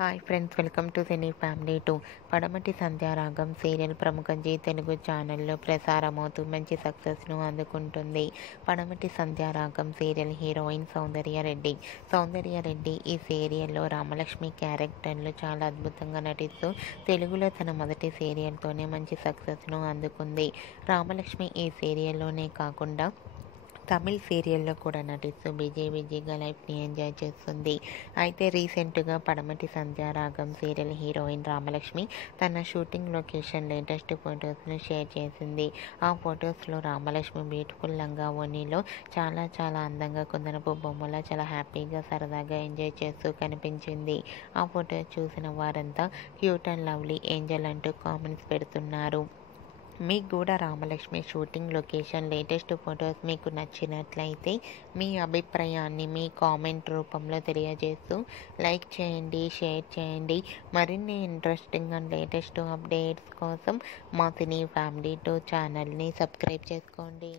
Hi friends, welcome to cine family 2. పడమటి Sandhyaragam serial ప్రముఖ G Telugu ఛానల్లో ప్రసారమవుతూ మంచి సక్సెస్ను అందుకుంటుంది. పడమటి సంధ్యారాగం సీరియల్ హీరోయిన్ సౌందర్యారెడ్డి ఈ సీరియల్లో రామలక్ష్మి క్యారెక్టర్లో చాలా అద్భుతంగా నటిస్తూ తెలుగులో తన మొదటి సీరియల్తోనే మంచి సక్సెస్ను అందుకుంది. రామలక్ష్మి ఈ సీరియల్లోనే కాకుండా తమిళ్ సీరియల్లో కూడా నటిస్తూ బిజీగా లైఫ్ని ఎంజాయ్ చేస్తుంది. అయితే రీసెంట్గా పడమటి సంధ్యారాగం సీరియల్ హీరోయిన్ రామలక్ష్మి తన షూటింగ్ లొకేషన్ లేటెస్ట్ ఫొటోస్ను షేర్ చేసింది. ఆ ఫొటోస్లో రామలక్ష్మి బ్యూటిఫుల్ లంగా ఓణీలో చాలా అందంగా కుందనపు బొమ్మలా చాలా హ్యాపీగా సరదాగా ఎంజాయ్ చేస్తూ కనిపించింది. ఆ ఫొటో చూసిన వారంతా క్యూట్ అండ్ లవ్లీ ఏంజల్ అంటూ కామెంట్స్ పెడుతున్నారు. మీకు కూడా Ramalakshmi shooting location latest photos మీకు నచ్చినట్లయితే మీ అభిప్రాయాన్ని మీ కామెంట్ రూపంలో తెలియజేస్తూ లైక్ చేయండి, షేర్ చేయండి. మరిన్ని ఇంట్రెస్టింగ్ అండ్ లేటెస్ట్ అప్డేట్స్ కోసం మా సినీ ఫ్యామిలీ 2 ఛానల్ని సబ్స్క్రైబ్ చేసుకోండి.